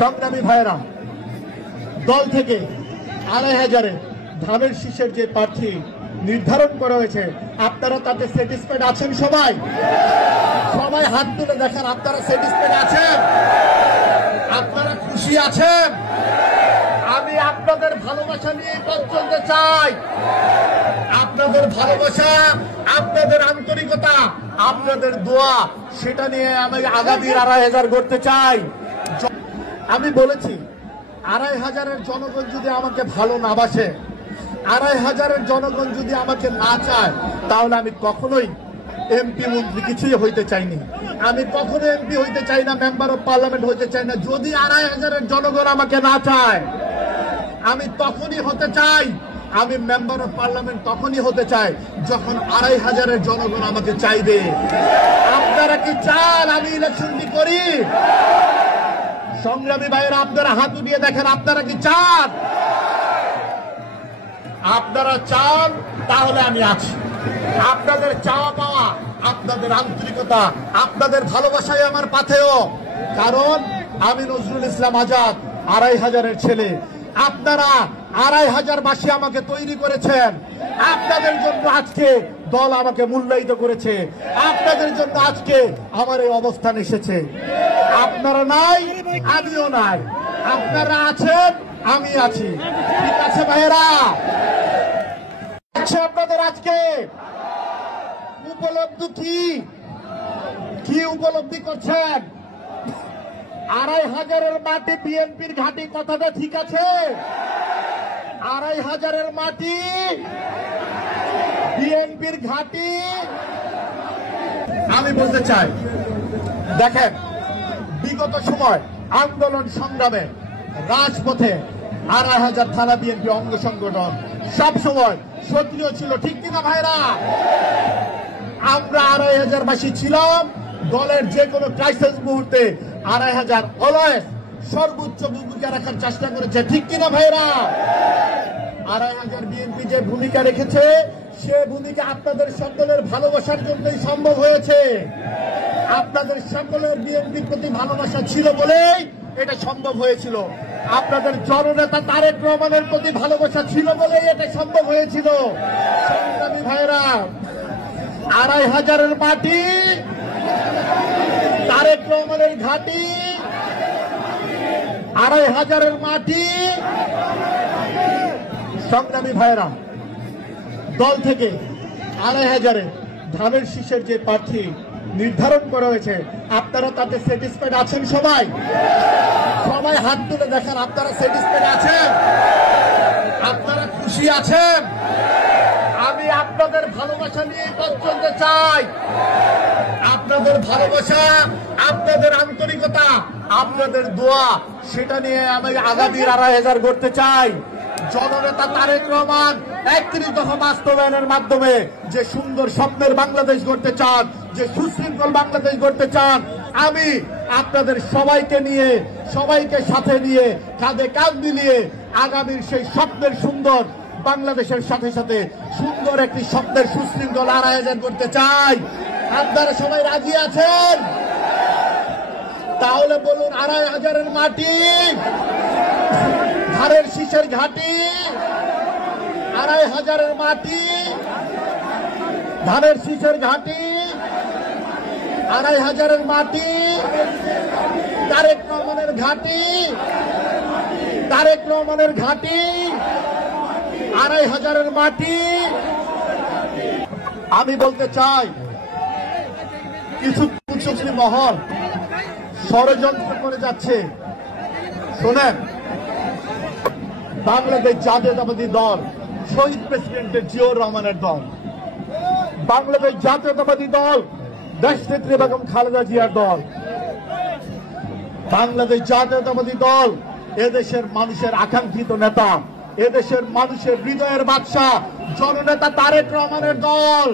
সংগ্রামী ভাইরা, দল থেকে ২৫০০-এ ধানের শীষের যে প্রার্থী নির্ধারণ করা হয়েছে, আপনারা তাতে স্যাটিসফাইড আছেন? সবাই সবাই হাত তুলে দেখেন, আপনারা স্যাটিসফাইড আছেন? আপনারা খুশি আছেন? আমি আপনাদের ভালোবাসা নিয়ে পথ চলতে চাই। আপনাদের ভালোবাসা, আপনাদের আন্তরিকতা, আপনাদের দোয়া, সেটা নিয়ে আমি আগামী ২৫০০ করতে চাই। আমি বলেছি ২৫০০-এর জনগণ যদি আমাকে ভালো না বাসে, ২৫০০-এর জনগণ যদি আমাকে না চায়, তাহলে আমি কখনোই এমপি মন্ত্রী কিছুই হইতে চাইনি। আমি কখনো এমপি হইতে চাই না, মেম্বার অফ পার্লামেন্ট হইতে চাই না। যদি ২৫০০-এর জনগণ আমাকে না চায়, আমি তখনই হতে চাই, আমি মেম্বার অফ পার্লামেন্ট তখনই হতে চাই যখন ২৫০০-এর জনগণ আমাকে চাইবে। আপনারা কি চান আমি ইলেকশনটি করি? সংগ্রামী ভাইয়েরা, আপনারা হাত উঠিয়ে দেখেন, আপনারা কি চান? আপনারা চান, তাহলে আমি আছি। আপনাদের চাওয়া পাওয়া, আপনাদের আন্তরিকতা, আপনাদের ভালোবাসায় আমার পাথেয়। কারণ আমি নজরুল ইসলাম আজাদ ২৫০০-এর ছেলে। আপনারা ২৫০০-বাসী আমাকে তৈরি করেছেন। আপনাদের জন্য আজকে দল আমাকে মূল্যায়িত করেছে। আপনাদের জন্য আজকে আমার এই অবস্থান এসেছে। আপনারা নাই, আমিও নাই। আপনারা আছেন, আমি আছি। ঠিক আছে ভাইয়েরা? আপনাদের আজকে উপলব্ধি কি উপলব্ধি করছেন? ২৫০০-এর মাটি বিএনপির ঘাঁটি, কথাটা ঠিক আছে? ২৫০০-এর মাটি বিএনপির ঘাঁটি। আমি বলতে চাই, দেখেন, বিগত সময় আন্দোলন সংগ্রামে রাজপথে ২৫০০ থানা বিএনপি অঙ্গ সংগঠন সবসময় সক্রিয় ছিল, ঠিক কিনা ভাইরা? আমরা ২৫০০-বাসী ছিলাম। দলের যে কোনো ক্রাইসিস মুহূর্তে ২৫০০ অলওয়েজ সর্বোচ্চ ভূমিকা রাখার চেষ্টা করেছে, ঠিক কিনা ভাইরা? ২৫০০ বিএনপি যে ভূমিকা রেখেছে, সে ভূমিকা আপনাদের সকলের ভালোবাসার জন্যই সম্ভব হয়েছে। আপনাদের সকলের বিএনপির প্রতি ভালোবাসা ছিল বলেই এটা সম্ভব হয়েছিল। আপনাদের জননেতা তারেক রহমানের প্রতি ভালোবাসা ছিল বলেই এটা সম্ভব হয়েছিল। সংগ্রামী ভাইরা, ২৫০০-এর মাটি, তারেক রহমানের ঘাঁটি, ২৫০০-এর মাটি। সংগ্রামী ভাইরা, দল থেকে ২৫০০-এ ধানের শীষের যে প্রার্থী নির্ধারণ করা হয়েছে, আপনারা তাতে স্যাটিসফাইড আছেন? সবাই সবাই হাত তুলে দেখেন, আপনারা স্যাটিসফাইড আছেন? আপনারা খুশি আছেন? আমি আপনাদের ভালোবাসা নিয়ে পথ চলতে চাই। আপনাদের ভালোবাসা, আপনাদের আন্তরিকতা, আপনাদের দোয়া, সেটা নিয়ে আমি আগামী ২৫০০ করতে চাই। জননেতা তারেক রহমান ৩১ দফা বাস্তবায়নের মাধ্যমে যে সুন্দর স্বপ্নের বাংলাদেশ গড়তে চান, যে সুশৃঙ্খল বাংলাদেশ গড়তে চান, আমি আপনাদের সবাইকে নিয়ে, সবাইকে সাথে নিয়ে, কাঁধে কাঁধ মিলিয়ে আগামীর সেই স্বপ্নের সুন্দর বাংলাদেশের সাথে সাথে সুন্দর একটি স্বপ্নের সুশৃঙ্খল ২৫০০ করতে চাই। আপনারা সবাই রাজি আছেন? তাহলে বলুন, ২৫০০-এর মাটি, ধানের শীষের ঘাঁটি, ২৫০০-এর মাটি, ধানের শীষের ঘাঁটি, ২৫০০-এর মাটি, তারেক রহমানের ঘাঁটি, তারেক রহমানের ঘাঁটি, ২৫০০-এর মাটি। আমি বলতে চাই, কিছু কুচক্রী মহল ষড়যন্ত্র করে যাচ্ছে। শোনেন, বাংলাদেশ জাতীয়তাবাদী দল শহীদ প্রেসিডেন্টের জিয়াউর রহমানের দল, বাংলাদেশ জাতীয়তাবাদী দল দেশনেত্রী বেগম খালেদা জিয়ার দল, বাংলাদেশ জাতীয়তাবাদী দল এদেশের মানুষের আকাঙ্ক্ষিত নেতা, এদেশের মানুষের হৃদয়ের বাদশা জননেতা তারেক রহমানের দল।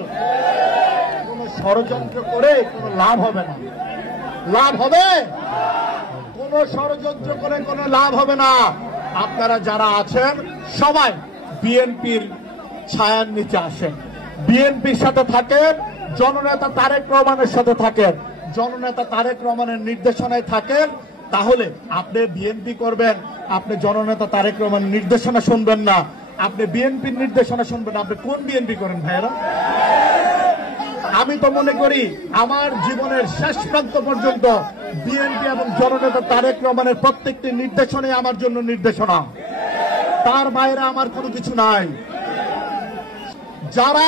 কোন ষড়যন্ত্র করে কোনো লাভ হবে না। লাভ হবে? কোন ষড়যন্ত্র করে কোনো লাভ হবে না। আপনারা যারা আছেন সবাই বিএনপির ছায়ার নিচে আসেন, বিএনপির সাথে থাকেন, জননেতা তারেক রহমানের সাথে থাকেন, জননেতা তারেক রহমানের নির্দেশনায় থাকেন। তাহলে আপনি বিএনপি করবেন, আপনি জননেতা তারেক রহমানের নির্দেশনা শুনবেন না, আপনি বিএনপির নির্দেশনা শুনবেন, আপনি কোন বিএনপি করেন ভাইয়েরা? আমি তো মনে করি আমার জীবনের শেষ প্রান্ত পর্যন্ত বিএনপি এবং জননেতা তারেক রহমানের প্রত্যেকটি নির্দেশনাই আমার জন্য নির্দেশনা, তার বাইরে আমার কোনো কিছু নাই। যারা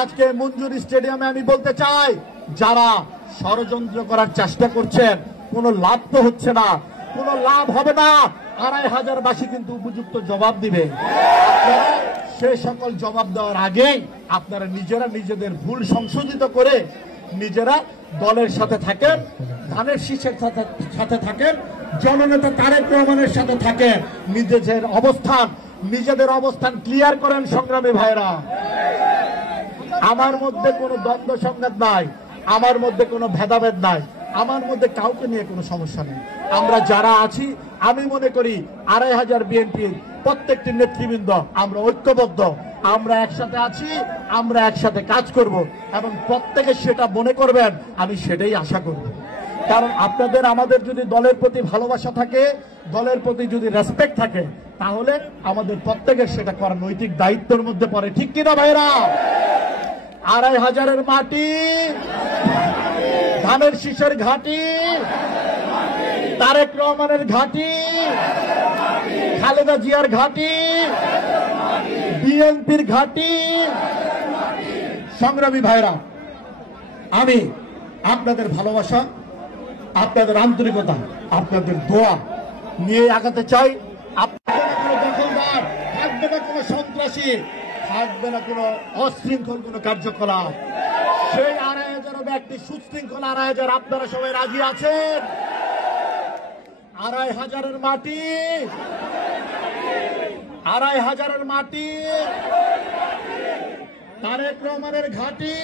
আজকে মঞ্জুর স্টেডিয়ামে, আমি বলতে চাই, যারা ষড়যন্ত্র করার চেষ্টা করছেন, কোনো লাভ তো হচ্ছে না, কোনো লাভ হবে না। ২৫০০ বাসী কিন্তু উপযুক্ত জবাব দিবে। সেই সকল জবাব দেওয়ার আগেই আপনারা নিজেরা নিজেদের ভুল সংশোধিত করে নিজেরা দলের সাথে থাকেন, ধানের শীষের সাথে থাকেন, জননেতা তারেক রহমানের সাথে থাকেন, নিজেদের অবস্থান ক্লিয়ার করেন সংগ্রামী ভাইরা। আমার মধ্যে কোনো দ্বন্দ্ব সংঘাত নাই, আমার মধ্যে কোনো ভেদাভেদ নাই, আমার মধ্যে কাউকে নিয়ে কোনো সমস্যা নেই। আমরা যারা আছি, আমি মনে করি ২৫০০ বিএনপির প্রত্যেকটি নেতৃবৃন্দ আমরা ঐক্যবদ্ধ, আমরা একসাথে আছি, আমরা একসাথে কাজ করব এবং প্রত্যেকে সেটা মনে করবেন, আমি সেটাই আশা করব। কারণ আপনাদের আমাদের যদি দলের প্রতি ভালোবাসা থাকে, দলের প্রতি যদি রেসপেক্ট থাকে, তাহলে আমাদের প্রত্যেকের সেটা করার নৈতিক দায়িত্বের মধ্যে পড়ে, ঠিক কিনা ভাইরা? ২৫০০ মাটি, ধানের শীষের ঘাঁটি, তারেক রহমানের ঘাঁটি, খালেদা জিয়ার ঘাঁটি, বিএনপির ঘাঁটি। সংগ্রামী ভাইরা, আমি আপনাদের ভালোবাসা, আপনাদের আন্তরিকতা, আপনাদের দোয়া নিয়ে আগাতে চাই। আপনাদের কোনো দখলদার থাকবে না, কোনো সন্ত্রাসী থাকবে না, কোনো অশৃঙ্খল কোনো কার্যকলাপ। সেই ২৫০০ ব্যক্তি সুশৃঙ্খল ২৫০০, আপনারা সবাই রাজি আছেন? ২৫০০ মাটি, ২৫০০ মাটি, তারেক রহমানের ঘাঁটি,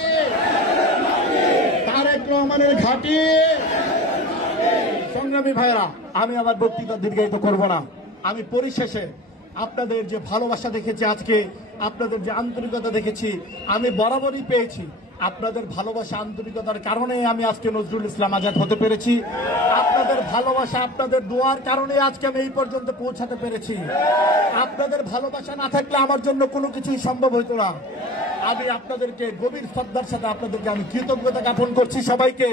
তারেক রহমানের ঘাঁটি। সংগ্রামী ভাইরা, আমি আমার বক্তৃতা দীর্ঘায়িত করব না। আমি পরিশেষে আপনাদের যে ভালোবাসা দেখেছি, আজকে আপনাদের যে আন্তরিকতা দেখেছি, আমি বরাবরই পেয়েছি। আপনাদের ভালোবাসা, আন্তরিকতার কারণে আমি আজকে নজরুল ইসলাম আজাদ হতে পেরেছি। আপনাদের ভালোবাসা, আপনাদের দোয়ার কারণে আজকে আমি এই পর্যন্ত পৌঁছাতে পেরেছি। আপনাদের ভালোবাসা না থাকলে আমার জন্য কোনো কিছুই সম্ভব হইতো না। আমি আপনাদেরকে গভীর শ্রদ্ধার সাথে আপনাদেরকে আমি কৃতজ্ঞতা জ্ঞাপন করছি সবাইকে।